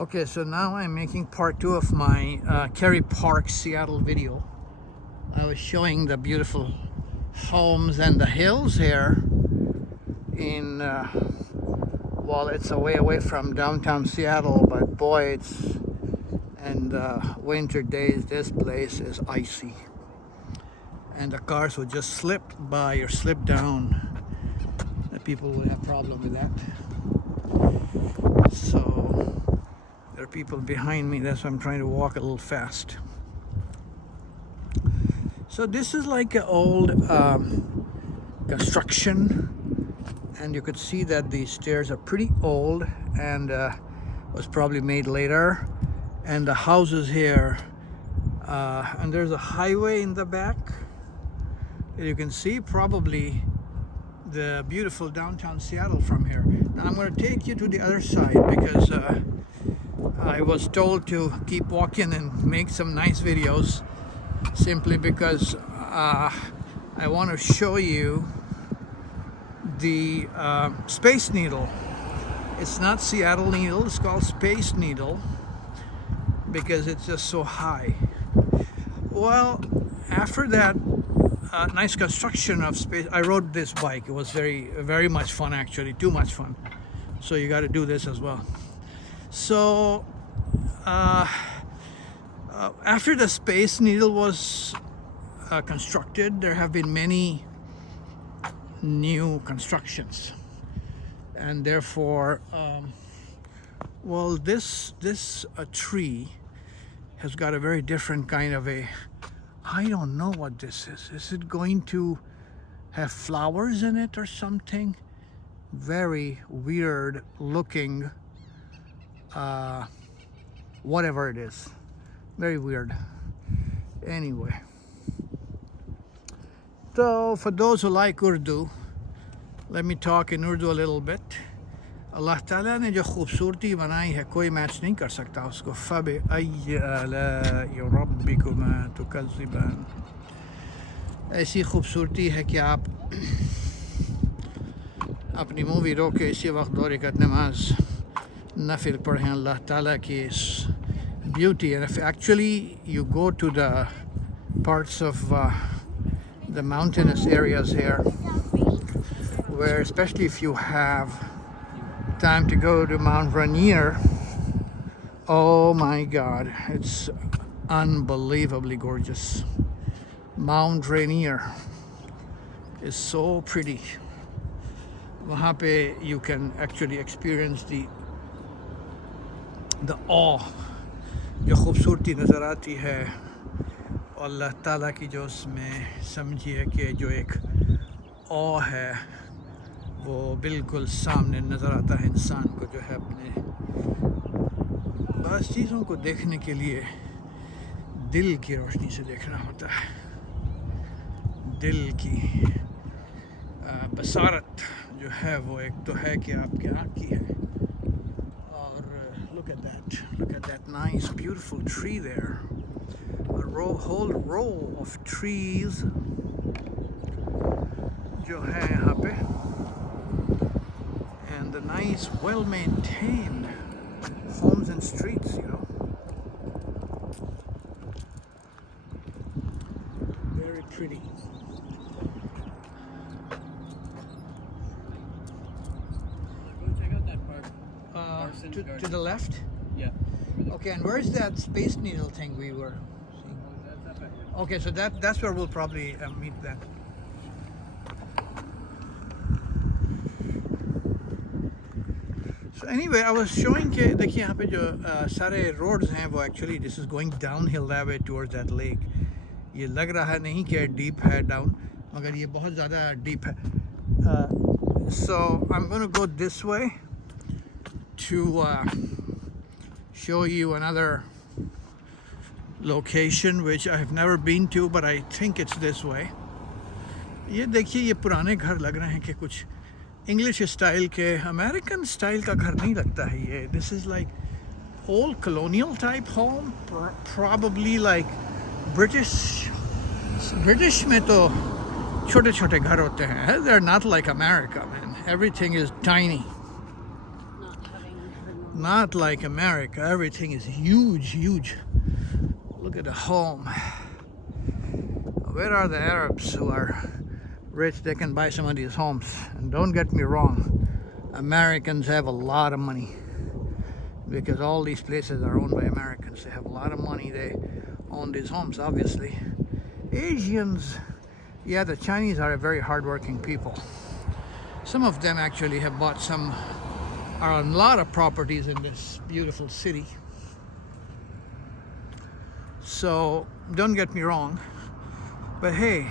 Okay, so now I'm making part 2 of my Kerry Park, Seattle video. I was showing the beautiful homes and the hills here in, well, it's away from downtown Seattle, but boy, and winter days, this place is icy. And the cars would just slip by or slip down. The people would have problem with that. So there are people behind me, that's why I'm trying to walk a little fast. So this is like an old construction, and you could see that the stairs are pretty old and was probably made later. And the houses here, and there's a highway in the back. You can see probably the beautiful downtown Seattle from here. Now I'm going to take you to the other side because I was told to keep walking and make some nice videos, simply because I want to show you the Space Needle. It's not Seattle Needle, it's called Space Needle because it's just so high. Well, after that nice construction of space, I rode this bike. It was very much fun, actually, too much fun. So you got to do this as well. So after the Space Needle was constructed, there have been many new constructions, and therefore well, this tree has got a very different kind of a, I don't know what this is. Is it going to have flowers in it or something? Very weird looking, whatever it is. Very weird. Anyway. So for those who like Urdu, let me talk in Urdu a little bit. Allah Ta'ala ने जो खूबसूरती बनाई है कोई match नहीं कर सकता उसको फ़बअय्यि आलाइ रब्बिकुमा तुकज़्ज़िबान। ऐसी खूबसूरती है कि आप अपनी मूवी रोक के इसी वक्त 2 रकात नमाज नफिल पढ़ें अल्लाह ताला की इस beauty. And if actually you go to the parts of the mountainous areas here, where especially if you have time to go to Mount Rainier, oh my God, it's unbelievably gorgeous. Mount Rainier is so pretty. वहाँ पे you can actually experience the awe, जो खूबसूरती नज़र आती है अल्लाह ताला की, जो उसमें समझिए कि जो एक awe है वो बिल्कुल सामने नज़र आता है इंसान को, जो है अपने बस चीज़ों को देखने के लिए दिल की रोशनी से देखना होता है, दिल की बसारत जो है वो एक तो है कि आपके आँख की है। और look at that nice beautiful tree there, a whole row of trees जो है यहाँ पे, and the nice well-maintained homes and streets, you know, very pretty. Check out that park. To the left? Yeah. Okay, and where's that Space Needle thing we were seeing? Okay, so that's where we'll probably meet then. So anyway, I was showing कि देखिए यहाँ पे जो सारे roads हैं वो actually this is going downhill that way towards that lake. ये लग रहा नहीं कि deep है down, मगर ये बहुत ज़्यादा deep है. So I'm going to go this way to show you another location which I have never been to, but I think it's this way. ये देखिए ये पुराने घर लग रहे हैं कि कुछ English style के, American style का घर नहीं लगता है ये. This is like old colonial type home, probably like British में तो छोटे छोटे घर होते हैं. They're not like America, man. Everything is tiny. not like America. Everything is huge, huge. Look at the home. Where are the Arabs who are rich? They can buy some of these homes. And don't get me wrong, Americans have a lot of money because all these places are owned by Americans. They have a lot of money. They own these homes, obviously. Asians, yeah, the Chinese are a very hardworking people. Some of them actually have bought are on a lot of properties in this beautiful city. So don't get me wrong, but hey,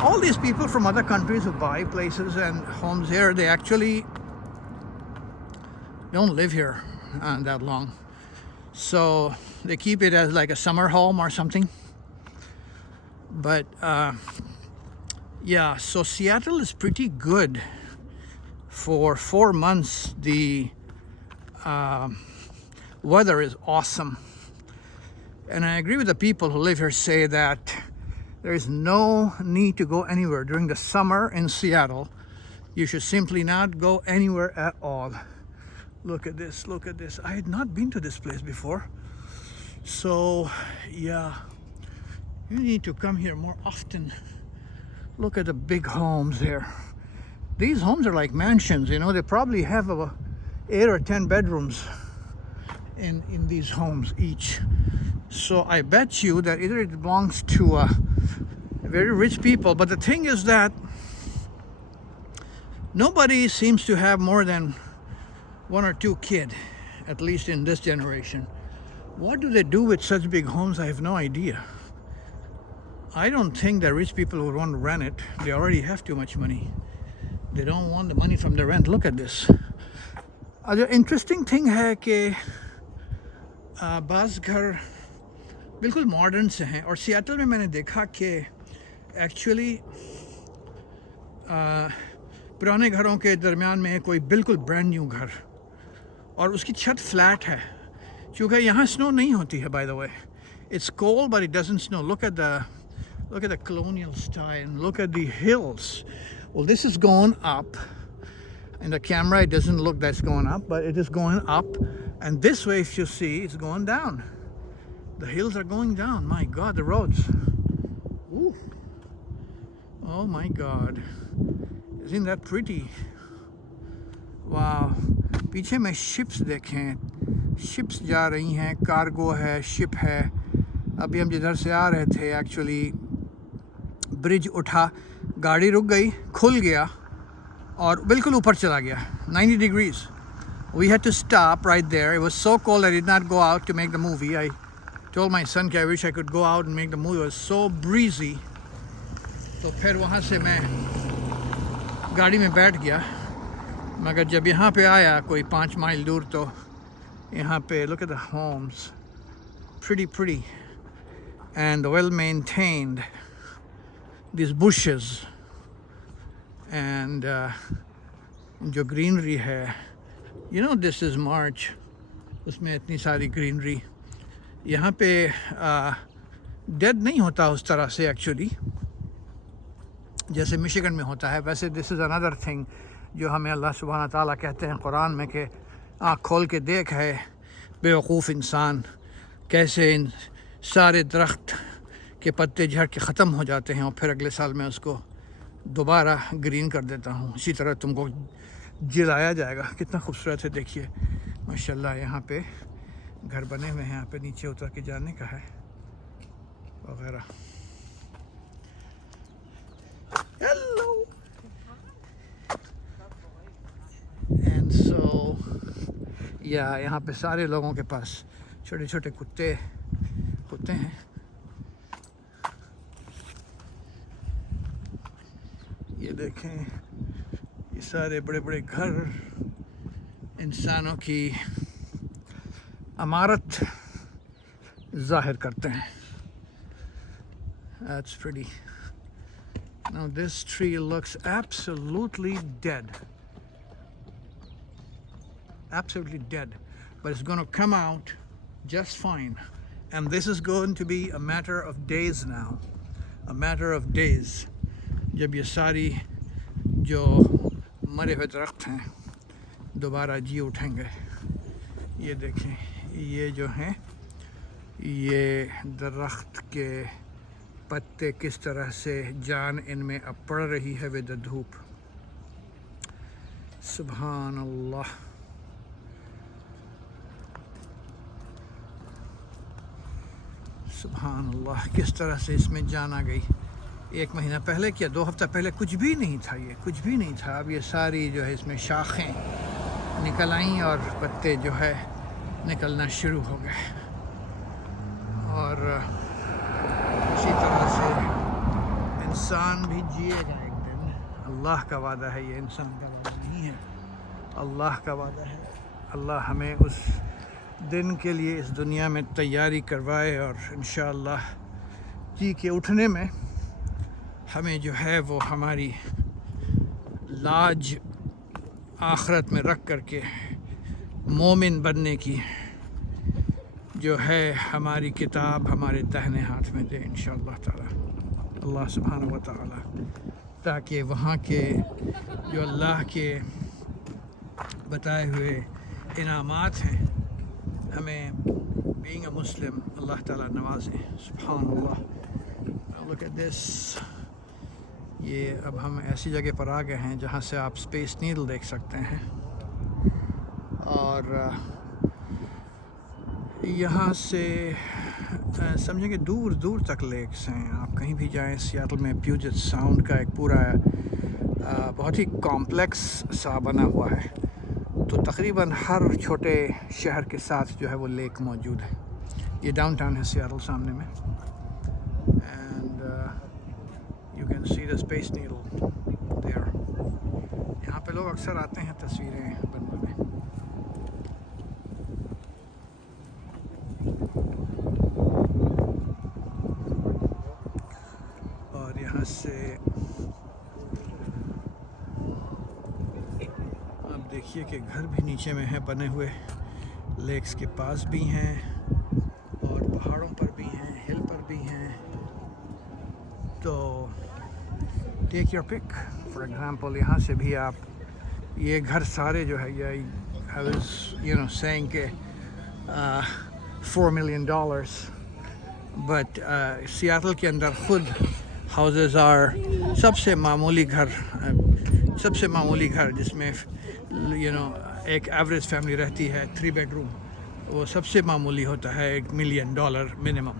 all these people from other countries who buy places and homes here, they actually don't live here that long. So they keep it as like a summer home or something. But yeah, so Seattle is pretty good. For 4 months, the weather is awesome. And I agree with the people who live here say that there is no need to go anywhere during the summer in Seattle. You should simply not go anywhere at all. Look at this, look at this. I had not been to this place before. So yeah, you need to come here more often. Look at the big homes here. These homes are like mansions, you know. They probably have 8 or 10 bedrooms in these homes each. So I bet you that either it belongs to very rich people, but the thing is that nobody seems to have more than 1 or 2 kids, at least in this generation. What do they do with such big homes? I have no idea. I don't think that rich people would want to rent it. They already have too much money. They don't want the money from the rent. Look at this. The interesting thing है कि बाज़ घर बिल्कुल modern से हैं और Seattle में मैंने देखा कि एक्चुअली पुराने घरों के दरमियान में कोई बिल्कुल ब्रांड न्यू घर और उसकी छत फ्लैट है क्योंकि यहाँ स्नो नहीं होती है. By the way, it's cold but it doesn't snow. Look at the colonial style and look at the hills. Well, this is going up. In the camera, it doesn't look that's going up, but it is going up. And this way, if you see, it's going down. The hills are going down. My God, the roads. Ooh. Oh my God. Isn't that pretty? Wow. पीछे में ships देखें. Ships जा रही हैं. Cargo है, ship है. अभी हम जिधर से आ रहे थे, actually ब्रिज उठा, गाड़ी रुक गई, खुल गया और बिल्कुल ऊपर चला गया 90 degrees. We had to stop right there. It was so cold I did not go out to make the movie. I told my son I wish I could go out and make the movie. It was so breezy. तो फिर वहाँ से मैं गाड़ी में बैठ गया. मगर जब यहाँ पे आया कोई 5 माइल दूर तो यहाँ पे look at the homes. Pretty and well maintained. These bushes and जो greenery है, you know, this is March, उसमें इतनी सारी greenery. यहाँ पे dead नहीं होता उस तरह से actually जैसे मिशिगन में होता है. वैसे this is another thing जो हमें अल्लाह सुब्हाना ताला कहते हैं कुरान में कि आँख खोल के देख है बेवकूफ़ इंसान कैसे इन सारे दरख्त के पत्ते झड़ के ख़त्म हो जाते हैं और फिर अगले साल मैं उसको दोबारा ग्रीन कर देता हूँ. इसी तरह तुमको जिलाया जाएगा. कितना खूबसूरत है देखिए माशाल्लाह. यहाँ पे घर बने हुए हैं. यहाँ पे नीचे उतर के जाने का है वगैरह. हेलो. एंड सो या यहाँ पे सारे लोगों के पास छोटे छोटे कुत्ते हैं. ये देखें, ये सारे बड़े बड़े घर इंसानों की अमारत ज़ाहिर करते हैं. That's pretty. Now this tree looks absolutely dead. Absolutely dead. But it's going to come out just fine. And this is going to be a matter of days now. A matter of days. जब ये सारी जो मरे हुए दरख्त हैं दोबारा जी उठेंगे। ये देखें, ये जो हैं ये दरख्त के पत्ते किस तरह से जान इनमें अब पड़ रही है विद धूप। सुभान अल्लाह। सुभान अल्लाह, किस तरह से इसमें जान आ गई। 1 महीना पहले क्या 2 हफ्ता पहले कुछ भी नहीं था, ये कुछ भी नहीं था। अब ये सारी जो है इसमें शाखें निकल आईं और पत्ते जो है निकलना शुरू हो गए। और इसी तरह से इंसान भी जिएगा एक दिन। अल्लाह का वादा है, ये इंसान का वादा नहीं है, अल्लाह का वादा है। अल्लाह हमें उस दिन के लिए इस दुनिया में तैयारी करवाए और इंशाअल्लाह जी के उठने में हमें जो है वो हमारी लाज आखरत में रख करके मोमिन बनने की जो है हमारी किताब हमारे दाहिने हाथ में दे इंशाअल्लाह ताला, अल्लाह सुब्हानहू व तआला, ताकि वहाँ के जो अल्लाह के बताए हुए इनामात हैं हमें बीइंग अ मुस्लिम अल्लाह ताला नवाजे। सुब्हानअल्लाह। Look at this. ये अब हम ऐसी जगह पर आ गए हैं जहाँ से आप स्पेस नीडल देख सकते हैं और यहाँ से समझेंगे दूर दूर तक लेक्स हैं। आप कहीं भी जाएं, सियाटल में प्यूजेट साउंड का एक पूरा बहुत ही कॉम्प्लेक्स सा बना हुआ है, तो तकरीबन हर छोटे शहर के साथ जो है वो लेक मौजूद है। ये डाउनटाउन है सियाटल सामने में, and you can see the Space Needle there. यहाँ पे लोग अक्सर आते हैं तस्वीरें बनवाने। और यहाँ से आप देखिए कि घर भी नीचे में है बने हुए, लेक्स के पास भी हैं और पहाड़ों पर भी हैं, हिल पर भी हैं। तो take your pick. For example यहाँ से भी आप ये घर सारे जो है ये आई वाज सेइंग के $4 million, बट सियाटल के अंदर खुद हाउसेस आर सबसे मामूली घर जिसमें एक एवरेज फैमिली रहती है 3 बेडरूम, वो सबसे मामूली होता है $1 million मिनिमम,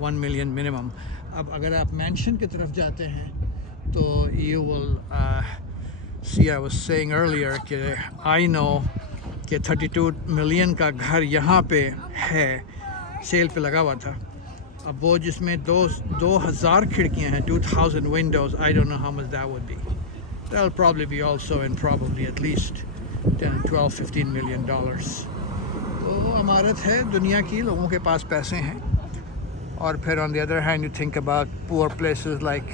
1 million मिनिमम। अब अगर आप मैंशन की तरफ जाते हैं तो you will see, I was saying earlier कि आई नो कि 32 मिलियन का घर यहाँ पे है, सेल पे लगा हुआ था। अब वो जिसमें 2000 खिड़कियाँ हैं, 2000 windows, I don't know how much that would be. That'll probably be also in probably at least 10, 12, 15 million dollars. तो अमारत है दुनिया की, लोगों के पास पैसे हैं। और फिर on the other hand you think about poor places like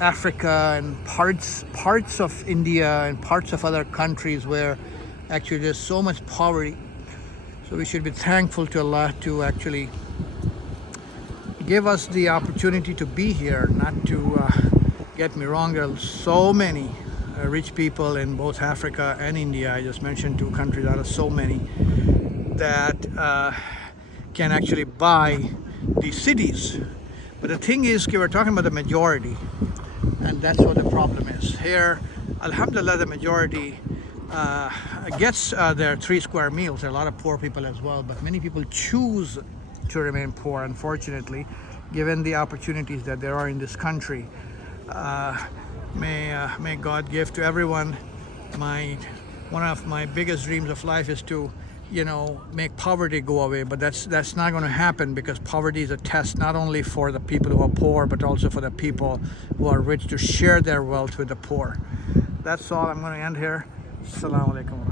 Africa and parts of India and parts of other countries where actually there's so much poverty. So we should be thankful to Allah to actually give us the opportunity to be here. Not to get me wrong, there are so many rich people in both Africa and India. I just mentioned 2 countries out of so many that can actually buy these cities. But the thing is, we're talking about the majority, and that's what the problem is. Here, alhamdulillah, the majority gets their 3 square meals. There are a lot of poor people as well, but many people choose to remain poor, unfortunately, given the opportunities that there are in this country. May God give to everyone. One of my biggest dreams of life is to make poverty go away, but that's not going to happen, because poverty is a test not only for the people who are poor but also for the people who are rich, to share their wealth with the poor. That's all. I'm going to end here. Assalamu alaikum.